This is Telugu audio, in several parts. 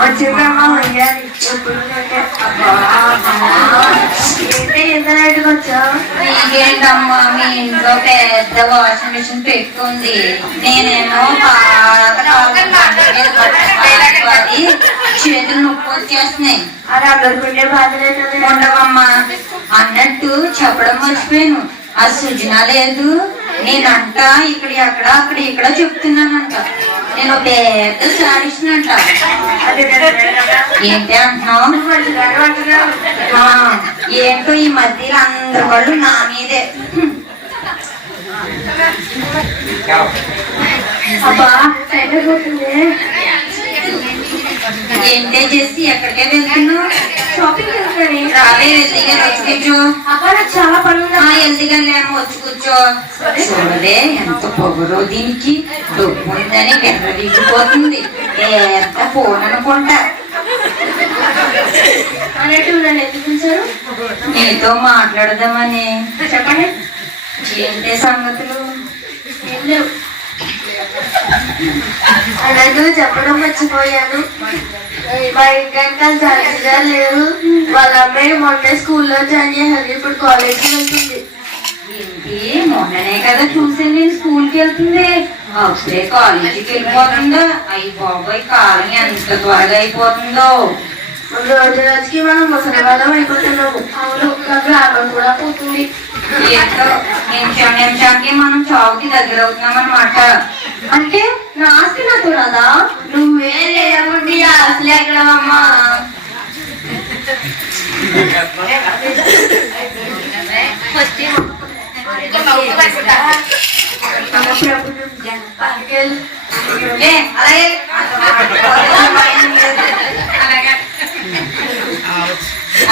వచ్చిందమ్మా అయ్యాలి ఎప్పుడు ఏంటంటే వచ్చావు? నీకేంటమ్మా మీ ఇంట్లో పెద్ద వాషింగ్ మిషన్ పెట్టుకుంది, నేనేమో చేతులు నొప్పి వచ్చేస్తున్నాయి. అది అందరికుండే బాధలే ఉండవమ్మా. అన్నట్టు చెప్పడం మర్చిపోయాను, ఆ సృజన లేదు నేనంట ఇక్కడ అక్కడ అక్కడ ఇక్కడ చెప్తున్నానంట. నేను పెద్ద సాడిస్తున్నంట. ఏంటి అంటున్నావు? ఏంటో ఈ మధ్యలో అందరి వాళ్ళు నా మీదే. ఏంటే చేసి ఎక్కడికే వెళ్తున్నావు? షాపింగ్ వెళ్తాను. రావే వెళ్దిగా వచ్చి కూర్చో. చాలా పనులు వెళ్దిగా లేమో వచ్చి కూర్చో. చూడలే ఎంత పొగరో దీనికి, డబ్బు ఉందని వెర్రవీగిపోతుంది. ఎంత ఫోన్ అనుకుంటా. అన్నట్టు నన్ను ఎందుకు పిలిచారు? నీతో మాట్లాడదామని. చెప్పండి. ఏంటే సంగతులు? ఏం లేవు. అన్నట్టు చెప్పడం మర్చిపోయాను, మా ఇంకంకాలు జాగ్రత్తగా లేరు. వాళ్ళ అమ్మాయి మొన్నే స్కూల్లో జాయిన్ చేశారు, ఇప్పుడు కాలేజ్కి వెళ్తుంది. ఏంటి మొన్ననే కదా చూసాను నేను స్కూల్కి వెళ్తుంది, అప్పుడే కాలేజీకి వెళ్ళిపోతుందో? అయ్యి బాబాయ్ కాలం ఎంత త్వరగా అయిపోతుందో. రోజు రోజుకి మనం ముసలి వాళ్ళం అయిపోతున్నాము. అవును, నాకు ఆటం కూడా పోతుంది. ఏంటో నిమిషం నిమిషానికి మనం చావుకి దగ్గర అవుతున్నాం అన్నమాట. అంటే నా ఆస్తి నాతో రాదా? నువ్వే లేకుండి అసలు ఎక్కడమ్మా?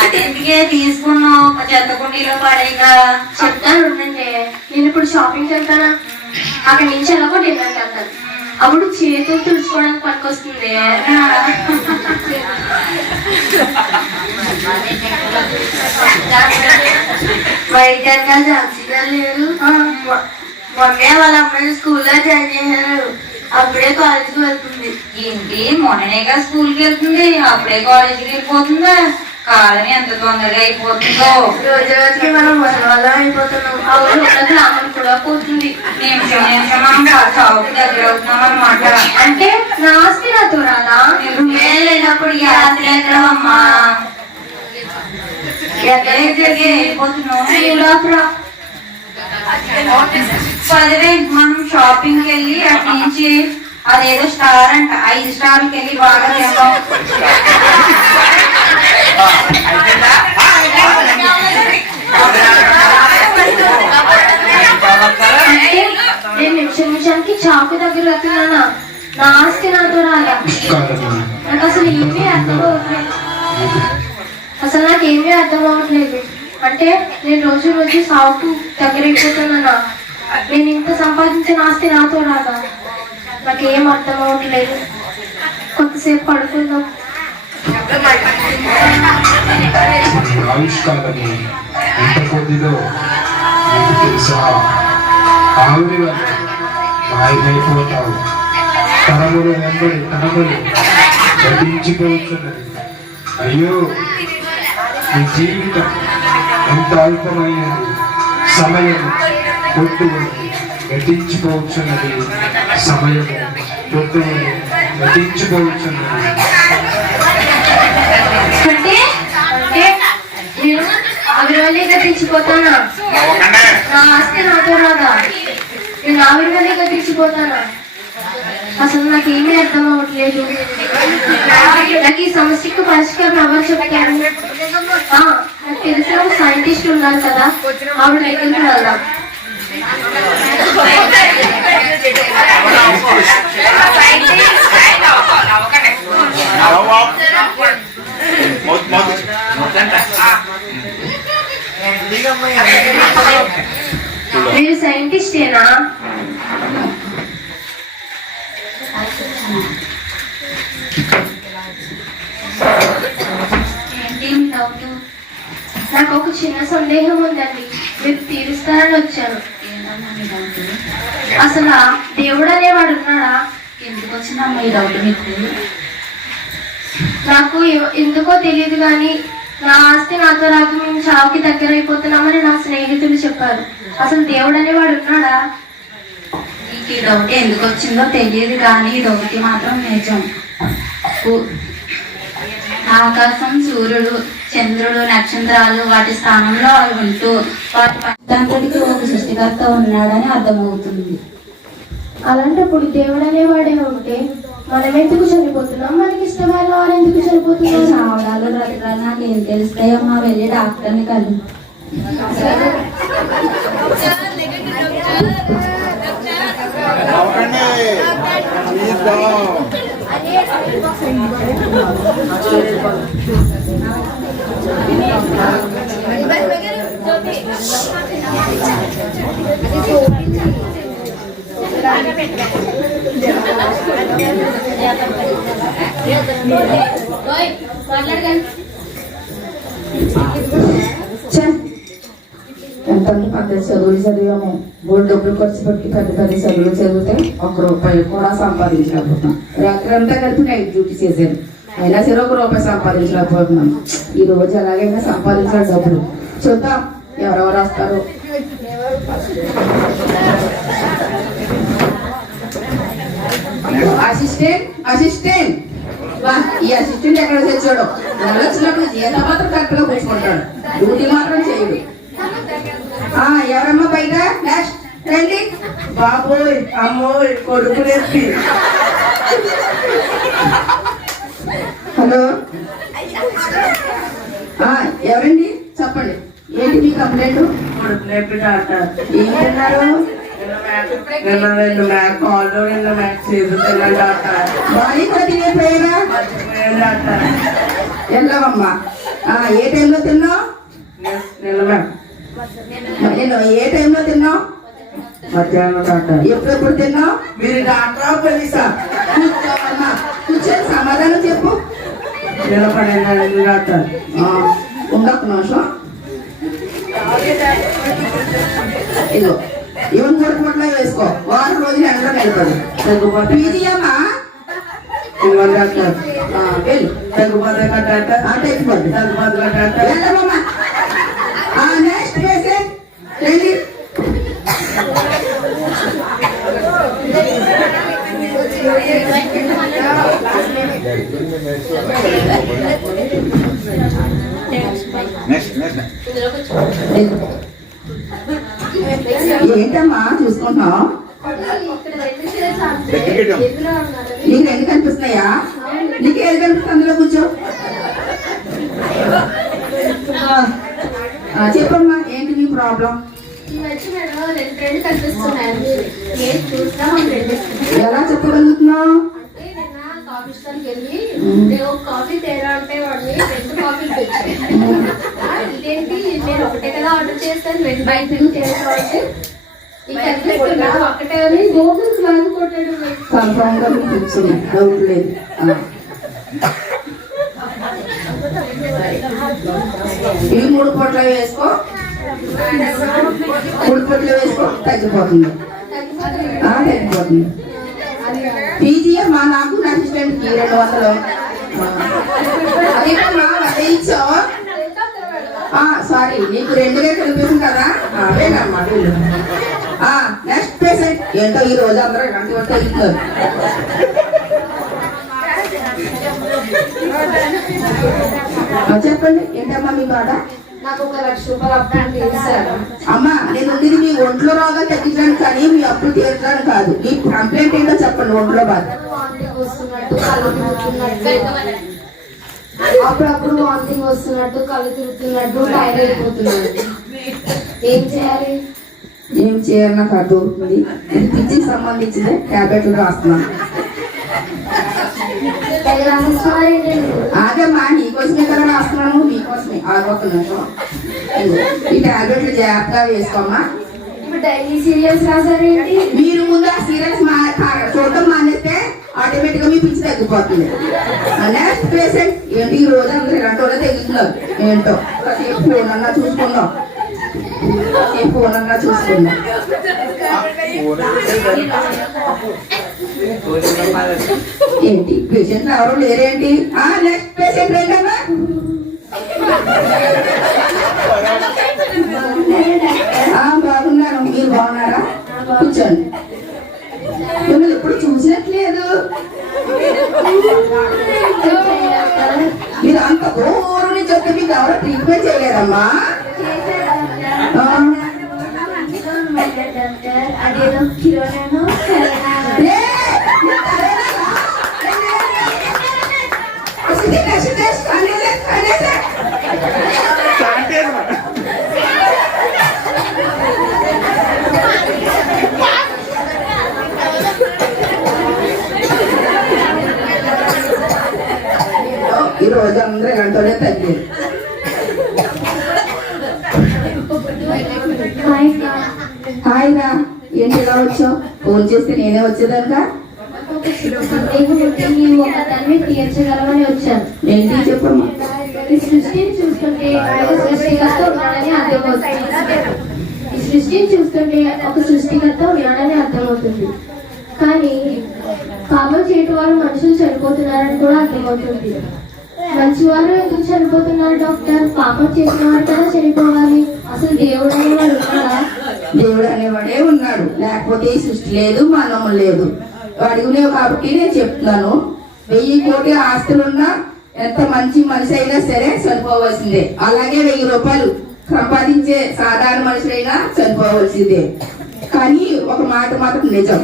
అదెందుకే తీసుకున్నావు? చెత్త కుండీలో పడేగా. చెప్తాను ఉండండి. నేను ఇప్పుడు షాపింగ్కి వెళ్తానా, అక్కడి నుంచి ఎలాగో డిన్నర్కి వెళ్తాను. అప్పుడు చేతులు తుడుచుకోవడానికి పనికొస్తుంది. బయట జాగ్రత్తగా లేరు. మొన్నే వాళ్ళ అమ్మాయి స్కూల్లో జాయిన్ చేశారు, అప్పుడే కాలేజీకి వెళ్తుంది. ఏంటి మొన్ననేగా స్కూల్కి వెళ్తుంది, అప్పుడే కాలేజీకి వెళ్ళిపోతుందా? కాలం ఎంత తొందరగా అయిపోతుందో. రోజు రోజుకి మనం ముసలివాళ్ళం అయిపోతున్నాం. అవును, గ్రామం కూడా పోతుంది. నిమిషం నిమిషం మనం చావుకి దగ్గర అవుతున్నాం అన్నమాట. అంటే నా ఆస్తి నాతో రాదా? నువ్వే లేనప్పుడు ఈ ఆస్తి ఎక్కడమ్మా? ఎక్కడికి వెళ్ళిపోతున్నావు? చదివే మనం షాపింగ్ వెళ్ళి అటు నుంచి అదేదో స్టార్ అంట 5 స్టార్కి వెళ్ళి బాగా తింటాం. నేను నిమిషం నిమిషానికి చాకు దగ్గర వెళ్తున్నానా? నా ఆస్తి నాతో రాదా? నాకు అసలు ఏమీ అర్థం అవ్వట్లేదు. అంటే నేను రోజు రోజు సాగుకు దగ్గర అయిపోతున్నానా? నేను ఇంత సంపాదించిన ఆస్తి నాతో రాదా? నాకేం అర్థం అవ్వట్లేదు. కొంతసేపు పడుకుందాం. ఆయుష్కాలము ఎంత కొద్దిదో నీకు తెలుసా? ఆవిరి వల్ల మాయమైపోతావు. తరములు వెంబడి తరములు గతించిపోతున్నది. అయ్యో, నీ జీవితం ఎంత అల్పమైనది. సమయం కొట్టుకొని గతించిపోతున్నది. సమయం కొట్టుకొని గతించిపోతున్నది. నేను ఆవిరి గతించిపోతానా? నా ఆస్తి నాతో రాదా? నేను ఆవిరి గతించిపోతానా? అసలు నాకేమీ అర్థం అవ్వట్లేదు. నాకు ఈ సమస్యకు పరిష్కారం ఎవరు చెప్తారు? నాకు తెలిసిన సైంటిస్ట్ ఉన్నారు కదా, ఆవిడ దగ్గరికి వెళ్దాం. మీరు సైంటిస్టేనా? నాకు ఒక చిన్న సందేహం ఉందండి, మీరు తీరుస్తారని వచ్చాను. అసలు దేవుడు అనేవాడు ఉన్నాడా? ఎందుకు వచ్చిందమ్మా ఈ డౌట్ మీకు? నాకు ఎందుకో తెలియదు కానీ నా ఆస్తి నాతో రాదు, మేము చావుకి దగ్గర అయిపోతున్నామని నా స్నేహితులు చెప్పారు. అసలు దేవుడు అనేవాడు ఉన్నాడా? నీకు ఈ డౌట్ ఎందుకు వచ్చిందో తెలియదు కానీ ఈ డౌట్ మాత్రం నిజం. ఆకాశం, సూర్యుడు, చంద్రుడు, నక్షత్రాలు వాటి స్థానంలో అవి ఉంటూ వాటి పంటంతటికి ఒక సృష్టికర్త ఉన్నాడని అర్థమవుతుంది. అలాంటప్పుడు దేవుడు అనేవాడే ఉంటే మనం ఎందుకు చనిపోతున్నాం? మనకి ఇష్టమైన వారు ఎందుకు చనిపోతున్నాం? చావడాలు బ్రతకాలు నాకు ఏం తెలుస్తాయమ్మా, వెళ్ళి డాక్టర్ని కలు. ఎంత పద్ధతి చదువులు చదివాము, బోర్డు డబ్బులు ఖర్చు పెట్టి పెద్ద పెద్ద చదువులు చదివితే ₹1 కూడా సంపాదించలేకపోతున్నాం. రాత్రి అంతా కలిపి నైట్ డ్యూటీ చేశాను, అయినా సరే ₹1 సంపాదించలేకపోతున్నాం. ఈ రోజు ఎలాగైనా సంపాదించాలి డబ్బులు. చూద్దాం ఎవరెవరు వస్తారు. అసిస్టెంట్ ఈ అసిస్టెంట్ ఎక్కడ తెచ్చాడు? నెల వచ్చినప్పుడు జీతం మాత్రం కరెక్ట్ గా కూర్చుకుంటాడు, డ్యూటీ మాత్రం చేయడు. ఎవరమ్మా బయట? నెక్స్ట్ రండి. బాబోయ్ అమ్మోయ్ కొడుకు నొప్పి. హలో ఎవరండి? చెప్పండి, ఏంటి మీ కంప్లైంట్? కొడుకు నొప్పి డాక్టర్. ఏం తిన్నారు? నిన్న 2 మ్యాక్ కాళ్ళు, 2 మ్యాక్ చేతులు తిన్నాను డాక్టర్. బాడీ కొద్దిగా పోయినా డాక్టర్ వెళ్ళవమ్మా. ఏ టైంలో తిన్నావు? నిన్న మ్యాక్ నేను ఏ టైంలో తిన్నావు? మధ్యాహ్నం డాక్టర్. ఎప్పుడెప్పుడు తిన్నావు? మీరు డాక్టర్ పోలీసా? కూర్చోమ్మా, కూర్చొని సమాధానం చెప్పు. నిన్న 12 డాక్టర్. ఉండొక్క నిమిషం. ఇదిగో ఇవన్నీ 3 పూటలో వేసుకో, వారం రోజులు ఎండలో నిలబడి. తగ్గిపోతే పీజీయమ్మా ఇవ్వండి డాక్టర్. వెళ్ళు. తగ్గిపోతే డాక్టర్. తగ్గిపోద్ది. తగ్గిపోతే డాక్టర్. వెళ్ళమ్మా. నెక్స్ట్ పేషెంట్ రండి. ఏంటమ్మా చూసుకుంటున్నావు? నీకు 2 కనిపిస్తున్నాయా? నీకు ఏది కనిపిస్తుంది? అందులో కూర్చో. చెప్పమ్మా, ఏంటి నీ ప్రాబ్లం? ఎలా చెప్పగలుగుతున్నావు? కాఫీ తేడా అంటే వాడిని 2 కాఫీలు తెచ్చాను. ఇదేంటి, నేను ఒకటే కదా ఆర్డర్ చేస్తాను, 2 బయట అంటే ఒకటే గోగుల్ క్లాస్ కొట్టాడు. కన్ఫర్మ్ గా మీకు తెలుస్తుంది, డౌట్ లేదు. ఇవి 3 పూటలు వేసుకో, 3 పూటలు వేసుకో, తగ్గిపోతుంది. తగ్గిపోతుంది. పీజీ మా నాకు అసిస్టెంట్ కి 200. అదేమమ్మా అదే ఇచ్చావు? సారీ, నీకు 2గా కలిపేసింది కదా. అదేనమ్మా. Next patient. ఏంటో ఈ రోజు అందరూ గంట కొట్టే ఇస్తారు. చెప్పండి, ఏంటమ్మా మీ బాధ? నాకు ₹1,00,000 అప్పు తీర్చారు. అమ్మా, నేను ఉండేది మీ ఒంట్లో రోగాలు తగ్గించడానికి కానీ మీ అప్పులు తీర్చడానికి కాదు. మీ కంప్లైంట్ ఏంటో చెప్పండి. ఒంట్లో బాధ అప్పుడప్పుడు వామిటింగ్ వస్తున్నట్టు, కళ్ళు తిరుగుతున్నట్టు, టైర్ అయిపోతున్నాడు. ఏం చేయాలి? ఏం చేయాలి నాకు అర్థం అవుతుంది. ఇది పిచ్చికి సంబంధించింది, ట్యాబ్లెట్లు రాస్తున్నాను. అదేమ్మా, నీకోసమే కదా రాస్తున్నాను, నీకోసమే. ఆగొక ఈ ట్యాబ్లెట్లు జాగ్రత్తగా వేసుకోమ్మా. ఇప్పుడు డైలీ సీరియల్స్ రాసారేంటి? మీరు ముందు ఆ సీరియల్స్ చూడటం మానేస్తే ఆటోమేటిక్ గా మీ పిచ్చి తగ్గిపోతుంది. Next patient. ఏంటి ఈ రోజు అందరూ ఇలాంటి వాళ్ళే తగ్గుతున్నారు? ఏంటో ఫోన్ అన్నా చూసుకుందాం, ఫోన్ అన్నా చూసుకుందాం. ఏంటి పేషెంట్లు ఎవరు లేరేంటి? నెక్స్ట్ పేషెంట్ రండి. బాగున్నాను, మీరు బాగున్నారా? కూర్చోండి. మిమ్మల్ని ఎప్పుడు చూసినట్లేదు. మీరు అంత దూరం నుంచి వస్తే మీకు ఎవరు ట్రీట్మెంట్ చేయలేదమ్మా? అదేదో కిరోనా ఈ రోజు అందరూ గంటలే తగ్గింది. హాయ్ రా, ఏంటి ఇలా వచ్చావు? ఫోన్ చేస్తే నేనే వచ్చేదాకా. ఒకదాన్ని తీర్చగలమని వచ్చాను. ఏంటి చెప్పమ్మా. ఈ సృష్టిని చూస్తుంటే ఒక సృష్టికర్త ఉన్నాడని అర్థమవుతుంది. ఈ సృష్టిని చూస్తుంటే ఒక సృష్టికర్త ఉన్నాడని అర్థమవుతుంది. కానీ పాపం చేయటం వల్ల మనుషులు చనిపోతున్నారని కూడా అర్థమవుతుంది. మంచివారు ఎందుకు చనిపోతున్నారు డాక్టర్? పాపం చేసిన వారు కదా చనిపోవాలి. అసలు దేవుడు అనేవాడు ఉన్నాడా? దేవుడు అనేవాడే ఉన్నాడు, లేకపోతే ఈ సృష్టి లేదు, మానవం లేదు. అడుగులేవు కాబట్టి నేను చెప్తున్నాను. 1000 కోట్ల ఆస్తులున్నా ఎంత మంచి మనిషి అయినా సరే చనిపోవలసిందే. అలాగే 1000 రూపాయలు సంపాదించే సాధారణ మనిషి అయినా చనిపోవలసిందే. కానీ ఒక మాట మాత్రం నిజం,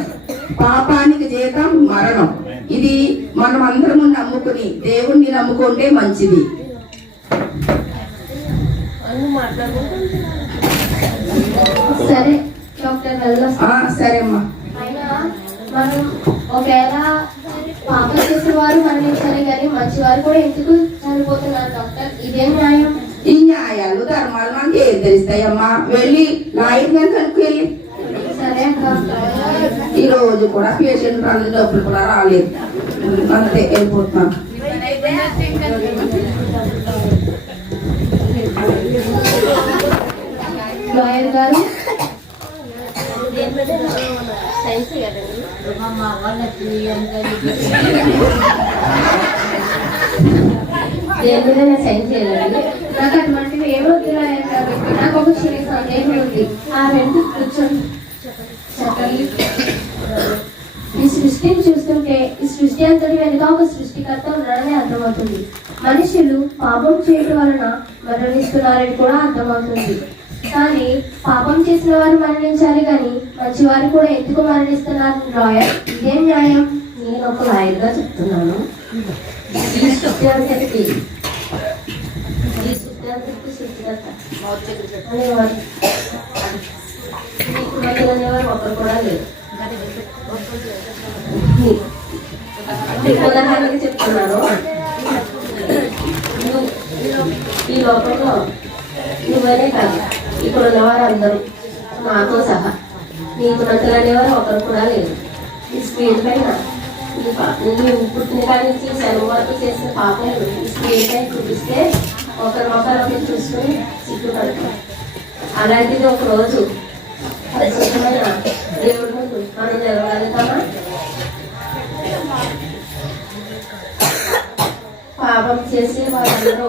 పాపానికి జీతం మరణం. ఇది మనం అందరము నమ్ముకుని దేవుణ్ణి నమ్ముకుంటే మంచిది. సరే డాక్టర్ వెళ్దాం. సరే అమ్మా. అయినా మనం ఒకవేళ పాపం చేసిన వారు మరణించాలి కానీ మంచివారు కూడా ఎందుకు చనిపోతున్నారు డాక్టర్? ఇదేం న్యాయం? ఈ న్యాయాలు ధర్మాలు మనకి ఏం తెలుస్తాయమ్మా? వెళ్ళి లాయర్ గారు కనుక్కెళ్ళి. సరే అక్క. ఈ రోజు కూడా పేషెంట్ రాలేదు, డబ్బులు కూడా రాలేదు, అంతే వెళ్ళిపోతున్నాను. లాయర్ గారు దేని మీద నేను సైన్ చేయాలండి? నాకు అటువంటివి ఏమో వద్దు లాయర్ గారు. నాకు ఒక చిన్న సందేహం ఉంది. ఆ రెండు కూర్చొని చెప్పండి. ఈ సృష్టిని చూస్తుంటే ఈ సృష్టి అంతటి వెనుక ఒక సృష్టికర్త ఉన్నాడని అర్థమవుతుంది. మనుషులు పాపం చేయడం వలన మరణిస్తున్నారని కూడా అర్థమవుతుంది. కానీ పాపం చేసిన వారు మరణించాలి కానీ మంచివారు కూడా ఎందుకు మరణిస్తున్నారు లాయర్? ఇదేం న్యాయం? నేను ఒక లాయర్గా చెప్తున్నాను. ఈ సృష్టి అంతటికి సృష్టికర్త అనేవారు, మీకు మధ్య అనేవారు ఒకరు కూడా లేరు. ఉదాహరణకి చెప్తున్నాను, ఈ లోకంలో నువ్వనే కాదు, ఇక్కడ ఉన్నవారు అందరూ నాతో సహా నీకు మంత్రులు అనేవారు ఒకరు కూడా లేరు. ఈ స్క్రీన్ పైన నువ్వు పుట్టిన కాడి నుంచి సెలవు వరకు చేసిన పాపలు ఈ స్క్రీన్ పైన చూపిస్తే ఒకరు చూసుకుని సిగ్గుపడతారు. అలాంటిది ఒక రోజు పరిశుద్ధమైన దేవుడి ముందు మనం నిలవగలుగుతామా? పాపం చేసి వాళ్ళందరూ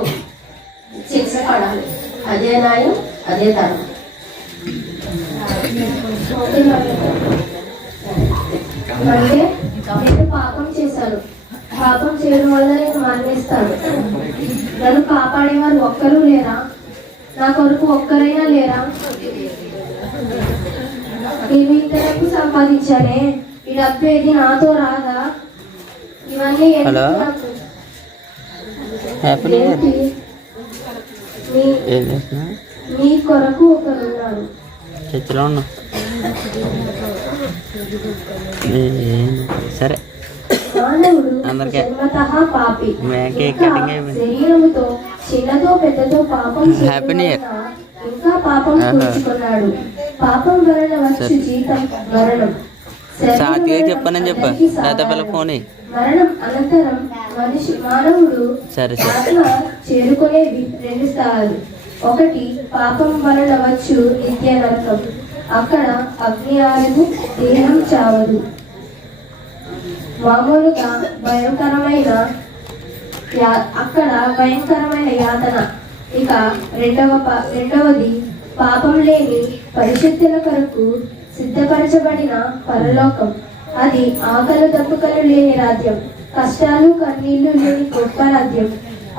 శిక్ష పడాలి. అదే న్యాయం, అదే ధర్మం. అంటే నేను పాపం చేశాను, పాపం చేయడం వల్ల నేను మరణిస్తాను. నన్ను కాపాడేవారు ఒక్కరూ లేరా? నా కొరకు ఒక్కరైనా లేరా? నేను ఇంత డబ్బు సంపాదించానే, ఈ డబ్బు ఏది నాతో రాదా? ఇవన్నీ మీ కొరకు ఒకరున్నారు. సరే మానవుడు జన్మతః పాపి. శరీరముతో చిన్నతో పెద్దతో పాపం ఇంకా పాపం కూర్చుకున్నాడు. పాపం వలన వచ్చు జీతం మరణం. చెప్పానని చెప్పా మరణం అనంతరం మానవుడు ఆత్మ చేరుకునేవి 2 స్థలాలు. ఒకటి పాపం వలన వచ్చు నిత్య నరకం, అక్కడ అగ్ని ఆరదు, దేహం చావదు. మామూలుగా అక్కడ భయంకరమైన యాతన. ఇక రెండవది పాపం లేని పరిశుద్ధుల కొరకు సిద్ధపరచబడిన పరలోకం. అది ఆకలి దప్పుకలు లేని రాజ్యం, కష్టాలు కన్నీళ్లు లేని గొప్ప రాజ్యం.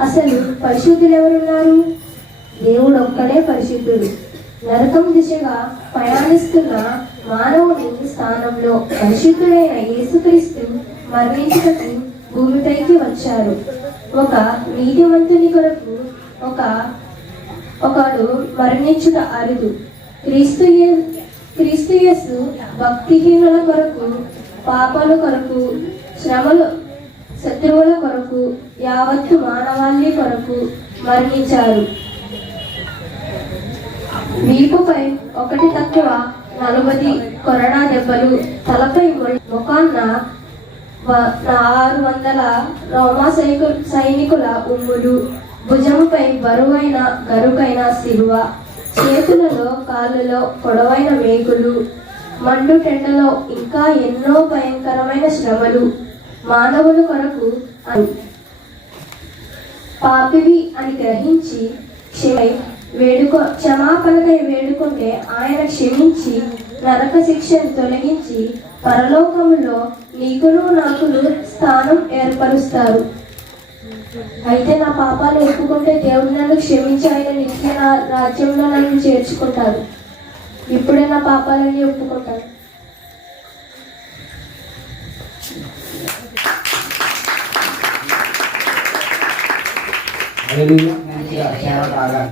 అసలు పరిశుద్ధులు ఎవరున్నారు? దేవుడు ఒక్కడే పరిశుద్ధుడు. నరకం దిశగా ప్రయాణిస్తున్న మానవుని స్థానంలో పరిశుద్ధుడైన యేసుక్రీస్తు మరణించుటకు భూమిపైకి వచ్చారు. ఒక నీతివంతుని కొరకు ఒకడు మరణించుట అరుదు. క్రీస్తు యేసు భక్తిహీనుల కొరకు, పాపల కొరకు, శ్రమలు, శత్రువుల కొరకు, యావత్తు మానవాళి కొరకు మరణించారు. వీపుపై ఒకటి తక్కువ 40 కొరడా దెబ్బలు, తలపై ముఖాన్న 600 రోమా సైనికుల ఉమ్ములు, భుజంపై బరువైన గరుకైన శిలువ, చేతులలో కాళ్ళలో పొడవైన మేకులు, మండు టెండలో ఇంకా ఎన్నో భయంకరమైన శ్రమలు మానవుల కొరకు. పాపివి అని గ్రహించి క్షమాపణకై వేడుకుంటే ఆయన క్షమించి నరక శిక్షను తొలగించి పరలోకములో నీకును నాకును స్థానం ఏర్పరుస్తారు. అయితే నా పాపాలు ఒప్పుకుంటే దేవుడు నన్ను క్షమించి ఆయన నిత్య రాజ్యంలో నన్ను చేర్చుకుంటారు. ఇప్పుడే నా పాపాలన్నీ ఒప్పుకుంటాను. హల్లెలూయా. మంచిగా చాలా బాగా